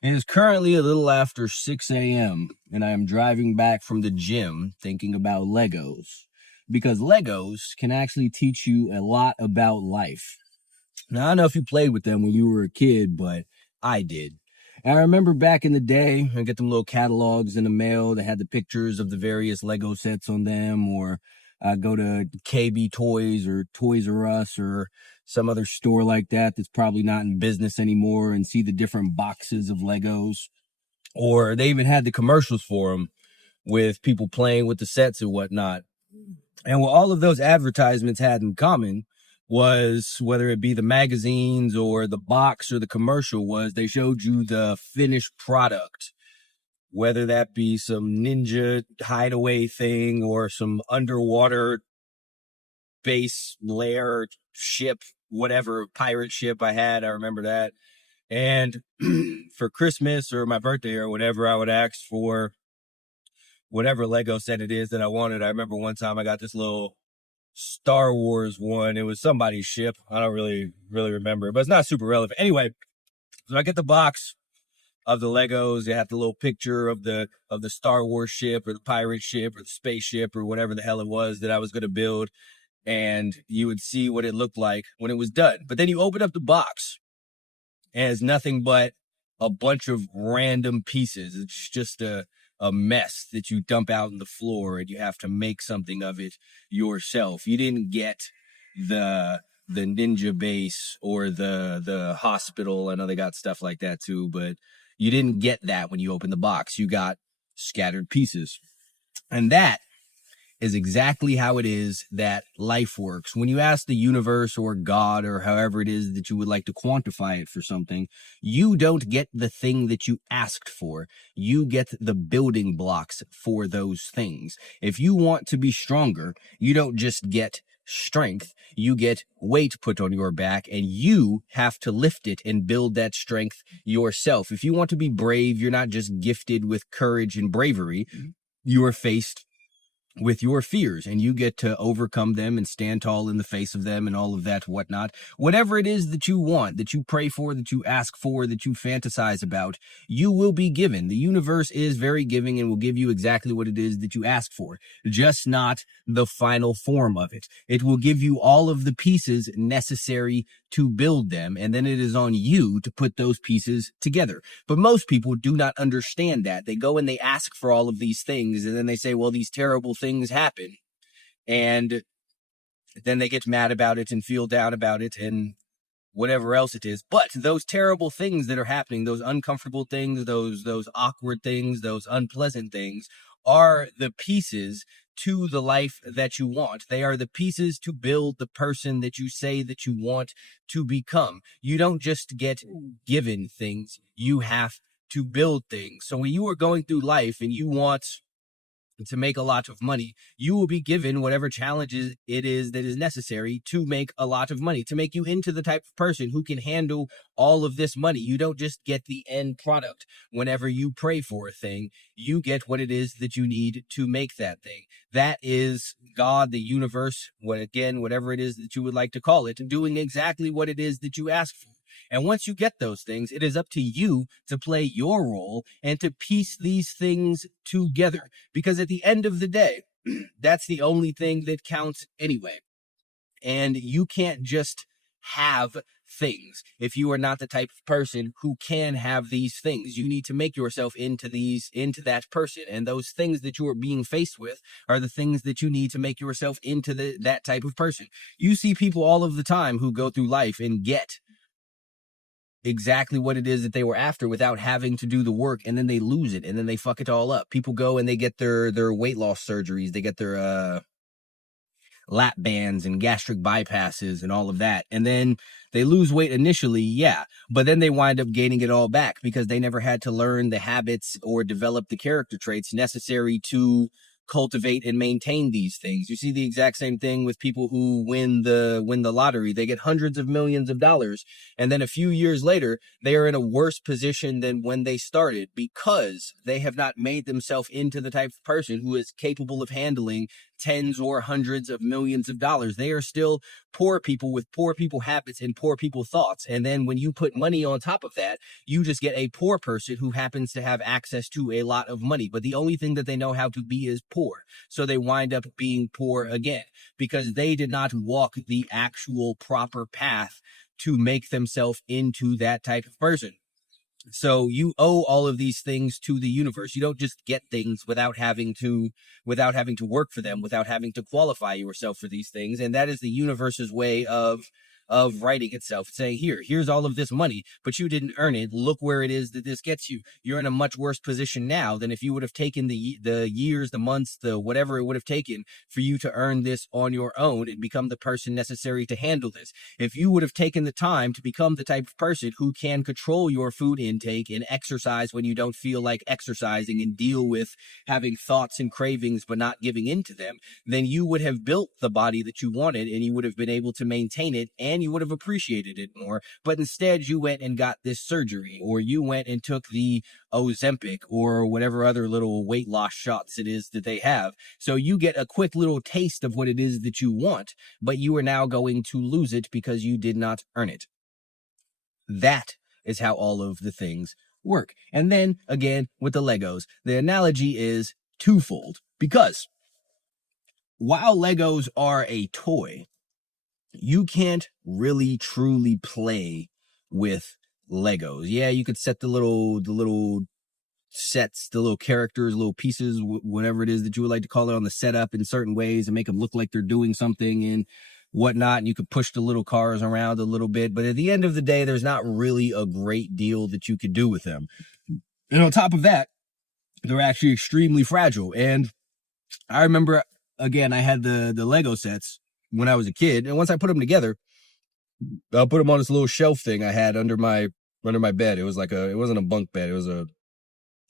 It is currently a little after 6 a.m., and I am driving back from the gym thinking about Legos. Because Legos can actually teach you a lot about life. Now, I don't know if you played with them when you were a kid, but I did. And I remember back in the day, I get them little catalogs in the mail that had the pictures of the various Lego sets on them, or I go to KB Toys or Toys R Us or some other store like that that's probably not in business anymore and see the different boxes of Legos. Or they even had the commercials for them with people playing with the sets and whatnot. And what all of those advertisements had in common was, whether it be the magazines or the box or the commercial, was they showed you the finished product, whether that be some ninja hideaway thing or some underwater base lair ship, whatever pirate ship I had. I remember that. And for Christmas or my birthday or whatever, I would ask for whatever Lego set it is that I wanted. I remember one time I got this little Star Wars one. It was somebody's ship. I don't really remember, but it's not super relevant. Anyway, so I get the box of the Legos. They have the little picture of the Star Wars ship or the pirate ship or the spaceship or whatever the hell it was that I was going to build. And you would see what it looked like when it was done. But then you open up the box and it's nothing but a bunch of random pieces. It's just a mess that you dump out on the floor and you have to make something of it yourself. You didn't get the ninja base or the hospital. I know they got stuff like that too, but you didn't get that when you opened the box. You got scattered pieces. And that is exactly how it is that life works. When you ask the universe or God or however it is that you would like to quantify it for something, you don't get the thing that you asked for. You get the building blocks for those things. If you want to be stronger, you don't just get strength. You get weight put on your back and you have to lift it and build that strength yourself. If you want to be brave, you're not just gifted with courage and bravery. You are faced with your fears and you get to overcome them and stand tall in the face of them and all of that whatnot. Whatever it is that you want, that you pray for, that you ask for, that you fantasize about, you will be given. The universe is very giving and will give you exactly what it is that you ask for, just not the final form of it. It will give you all of the pieces necessary to build them, and then it is on you to put those pieces together. But most people do not understand that. They go and they ask for all of these things, and then they say, well, these terrible things happen. And then they get mad about it and feel down about it and whatever else it is. But those terrible things that are happening, those uncomfortable things, those awkward things, those unpleasant things, are the pieces to the life that you want. They are the pieces to build the person that you say that you want to become. You don't just get given things, you have to build things. So when you are going through life and you want to make a lot of money, you will be given whatever challenges it is that is necessary to make a lot of money, to make you into the type of person who can handle all of this money. You don't just get the end product. Whenever you pray for a thing, you get what it is that you need to make that thing. That is God, the universe, whatever it is that you would like to call it, doing exactly what it is that you ask for. And once you get those things, it is up to you to play your role and to piece these things together. Because at the end of the day, that's the only thing that counts anyway. And you can't just have things if you are not the type of person who can have these things. You need to make yourself into that person. And those things that you are being faced with are the things that you need to make yourself into that type of person. You see people all of the time who go through life and get exactly what it is that they were after without having to do the work, and then they lose it and then they fuck it all up. People go and they get their weight loss surgeries, they get their lap bands and gastric bypasses and all of that, and then they lose weight initially, yeah, but then they wind up gaining it all back because they never had to learn the habits or develop the character traits necessary to cultivate and maintain these things. You see the exact same thing with people who win the lottery. They get hundreds of millions of dollars, and then a few years later they are in a worse position than when they started because they have not made themselves into the type of person who is capable of handling tens or hundreds of millions of dollars. They are still poor people with poor people habits and poor people thoughts. And then when you put money on top of that, you just get a poor person who happens to have access to a lot of money. But the only thing that they know how to be is poor. So they wind up being poor again because they did not walk the actual proper path to make themselves into that type of person. So you owe all of these things to the universe. You don't just get things without having to work for them, without having to qualify yourself for these things. And that is the universe's way of writing itself, saying, here's all of this money, but you didn't earn it. Look where it is that this gets you. You're in a much worse position now than if you would have taken the years, the months, the whatever it would have taken for you to earn this on your own and become the person necessary to handle this. If you would have taken the time to become the type of person who can control your food intake and exercise when you don't feel like exercising and deal with having thoughts and cravings but not giving in to them, then you would have built the body that you wanted and you would have been able to maintain it and you would have appreciated it more. But instead you went and got this surgery, or you went and took the Ozempic or whatever other little weight loss shots it is that they have. So you get a quick little taste of what it is that you want, but you are now going to lose it because you did not earn it. That is how all of the things work. And then again with the Legos, the analogy is twofold, because while Legos are a toy, you can't really truly play with Legos. Yeah, you could set the little sets, the little characters, little pieces, whatever it is that you would like to call it, on the setup in certain ways and make them look like they're doing something and whatnot. And you could push the little cars around a little bit. But at the end of the day, there's not really a great deal that you could do with them. And on top of that, they're actually extremely fragile. And I remember, again, I had the Lego sets when I was a kid. And once I put them together, I put them on this little shelf thing I had under my bed. It was like it wasn't a bunk bed. It was a,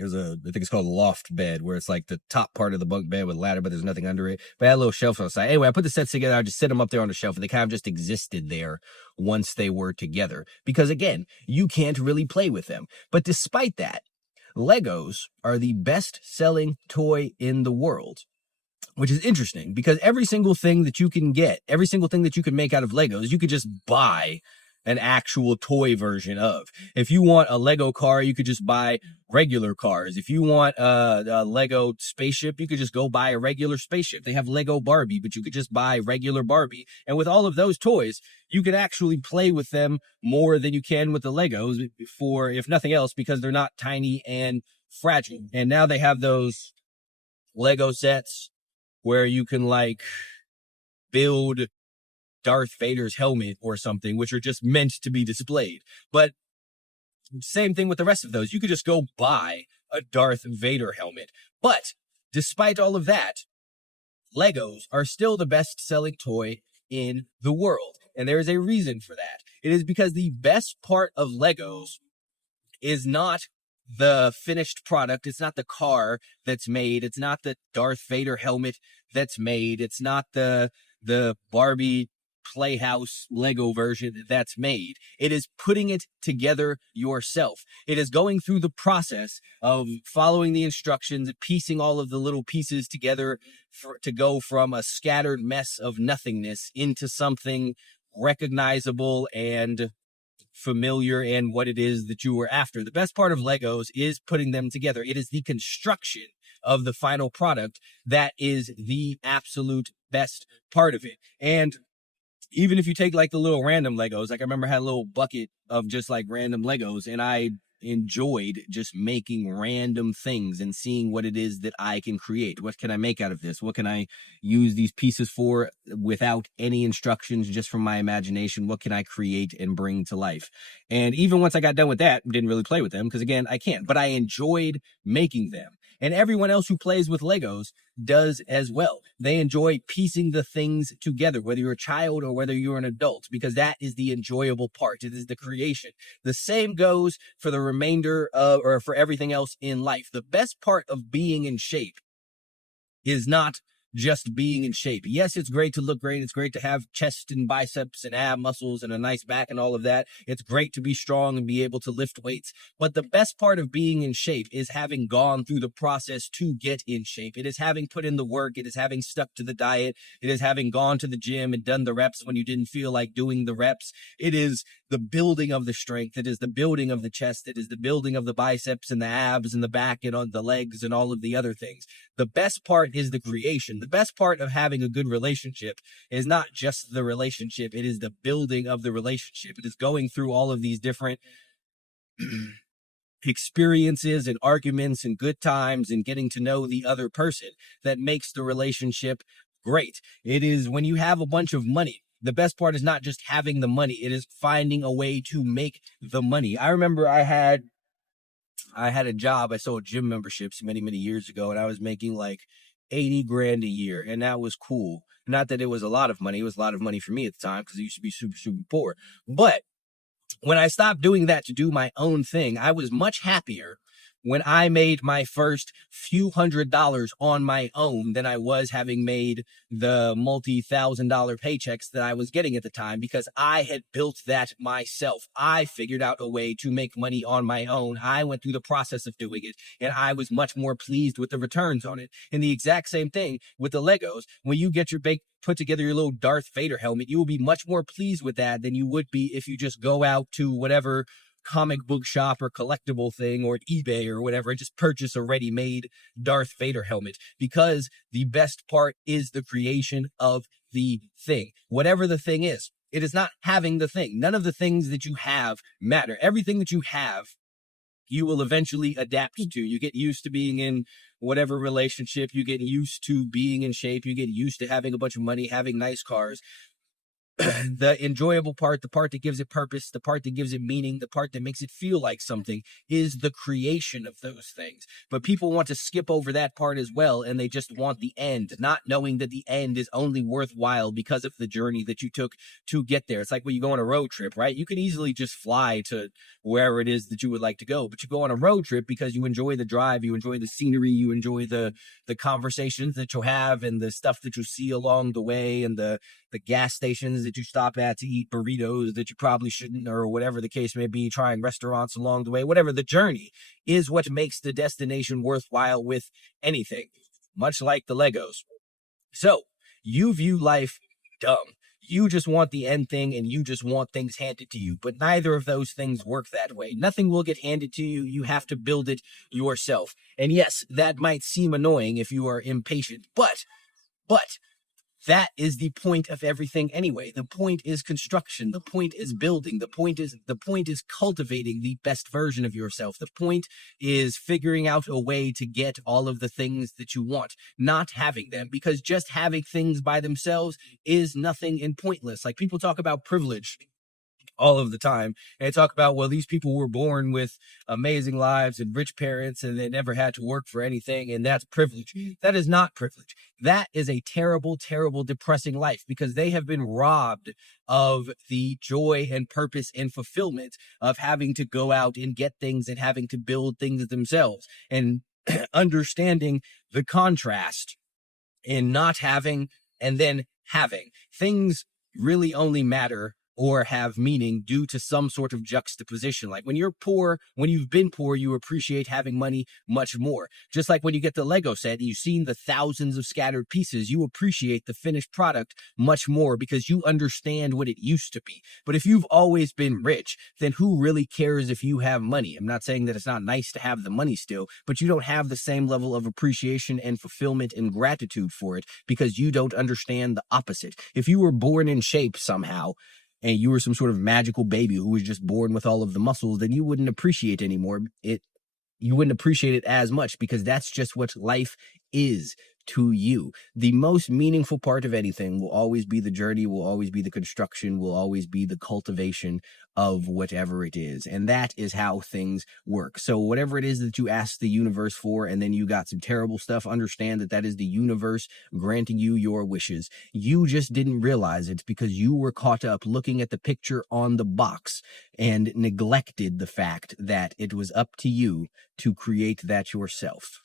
I think it's called a loft bed, where it's like the top part of the bunk bed with a ladder, but there's nothing under it. But I had a little shelf on the side. Anyway, I put the sets together. I just set them up there on the shelf, and they kind of just existed there once they were together. Because again, you can't really play with them. But despite that, Legos are the best-selling toy in the world. Which is interesting, because every single thing that you can get, every single thing that you can make out of Legos, you could just buy an actual toy version of. If you want a Lego car, you could just buy regular cars. If you want a Lego spaceship, you could just go buy a regular spaceship. They have Lego Barbie, but you could just buy regular Barbie. And with all of those toys, you could actually play with them more than you can with the Legos, for, if nothing else, because they're not tiny and fragile. And now they have those Lego sets where you can like build Darth Vader's helmet or something, which are just meant to be displayed. But same thing with the rest of those. You could just go buy a Darth Vader helmet. But despite all of that, Legos are still the best-selling toy in the world. And there is a reason for that. It is because the best part of Legos is not the finished product. It's not the car that's made. It's not the Darth Vader helmet that's made. It's not the Barbie Playhouse Lego version that's made. It is putting it together yourself. It is going through the process of following the instructions, piecing all of the little pieces together to go from a scattered mess of nothingness into something recognizable and familiar and what it is that you were after. The best part of Legos is putting them together. It is the construction of the final product that is the absolute best part of it. And even if you take like the little random Legos, like I remember I had a little bucket of just like random Legos, and I enjoyed just making random things and seeing what it is that I can create. What can I make out of this? What can I use these pieces for without any instructions, just from my imagination? What can I create and bring to life? And even once I got done with that, didn't really play with them because again, I can't, but I enjoyed making them. And everyone else who plays with Legos does as well. They enjoy piecing the things together, whether you're a child or whether you're an adult, because that is the enjoyable part. It is the creation. The same goes for the remainder of, or for everything else in life. The best part of being in shape is not just being in shape. Yes, it's great to look great. It's great to have chest and biceps and ab muscles and a nice back and all of that. It's great to be strong and be able to lift weights. But the best part of being in shape is having gone through the process to get in shape. It is having put in the work. It is having stuck to the diet. It is having gone to the gym and done the reps when you didn't feel like doing the reps. It is the building of the strength. It is the building of the chest. It is the building of the biceps and the abs and the back and on the legs and all of the other things. The best part is the creation. The best part of having a good relationship is not just the relationship. It is the building of the relationship. It is going through all of these different experiences and arguments and good times and getting to know the other person that makes the relationship great. It is when you have a bunch of money. The best part is not just having the money. It is finding a way to make the money. I remember I had a job. I sold gym memberships many, many years ago, and I was making like 80 grand a year. And that was cool. Not that it was a lot of money. It was a lot of money for me at the time because I used to be super, super poor. But when I stopped doing that to do my own thing, I was much happier when I made my first few $100s on my own than I was having made the multi-$1,000 paychecks that I was getting at the time, because I had built that myself. I figured out a way to make money on my own. I went through the process of doing it, and I was much more pleased with the returns on it. And the exact same thing with the Legos. When you get your put together your little Darth Vader helmet, you will be much more pleased with that than you would be if you just go out to whatever comic book shop or collectible thing or eBay or whatever and just purchase a ready-made Darth Vader helmet, because the best part is the creation of the thing. Whatever the thing is, it is not having the thing. None of the things that you have matter. Everything that you have, you will eventually adapt to. You get used to being in whatever relationship, you get used to being in shape, you get used to having a bunch of money, having nice cars. The enjoyable part, the part that gives it purpose, the part that gives it meaning, the part that makes it feel like something, is the creation of those things. But people want to skip over that part as well, and they just want the end, not knowing that the end is only worthwhile because of the journey that you took to get there. It's like when you go on a road trip, right? You can easily just fly to wherever it is that you would like to go, but you go on a road trip because you enjoy the drive, you enjoy the scenery, you enjoy the conversations that you'll have and the stuff that you see along the way, and the gas stations that you stop at to eat burritos that you probably shouldn't, or whatever the case may be, trying restaurants along the way. Whatever, the journey is what makes the destination worthwhile with anything, much like the Legos. So you view life dumb. You just want the end thing, and you just want things handed to you. But neither of those things work that way. Nothing will get handed to you. You have to build it yourself. And yes, that might seem annoying if you are impatient, but that is the point of everything anyway. The point is construction. The point is building. The point is cultivating the best version of yourself. The point is figuring out a way to get all of the things that you want, not having them, because just having things by themselves is nothing and pointless. Like, people talk about privilege all of the time, and they talk about, well, these people were born with amazing lives and rich parents and they never had to work for anything, and that's privilege. That is not privilege. That is a terrible, terrible, depressing life, because they have been robbed of the joy and purpose and fulfillment of having to go out and get things and having to build things themselves, and understanding the contrast in not having and then having. Things really only matter or have meaning due to some sort of juxtaposition. Like, when you're poor, when you've been poor, you appreciate having money much more. Just like when you get the Lego set and you've seen the thousands of scattered pieces, you appreciate the finished product much more because you understand what it used to be. But if you've always been rich, then who really cares if you have money? I'm not saying that it's not nice to have the money still, but you don't have the same level of appreciation and fulfillment and gratitude for it because you don't understand the opposite. If you were born in shape somehow, and you were some sort of magical baby who was just born with all of the muscles, then you wouldn't appreciate anymore. You wouldn't appreciate it as much, because that's just what life is to you. The most meaningful part of anything will always be the journey, will always be the construction, will always be the cultivation of whatever it is. And that is how things work. So whatever it is that you ask the universe for, and then you got some terrible stuff, understand that that is the universe granting you your wishes. You just didn't realize it because you were caught up looking at the picture on the box and neglected the fact that it was up to you to create that yourself.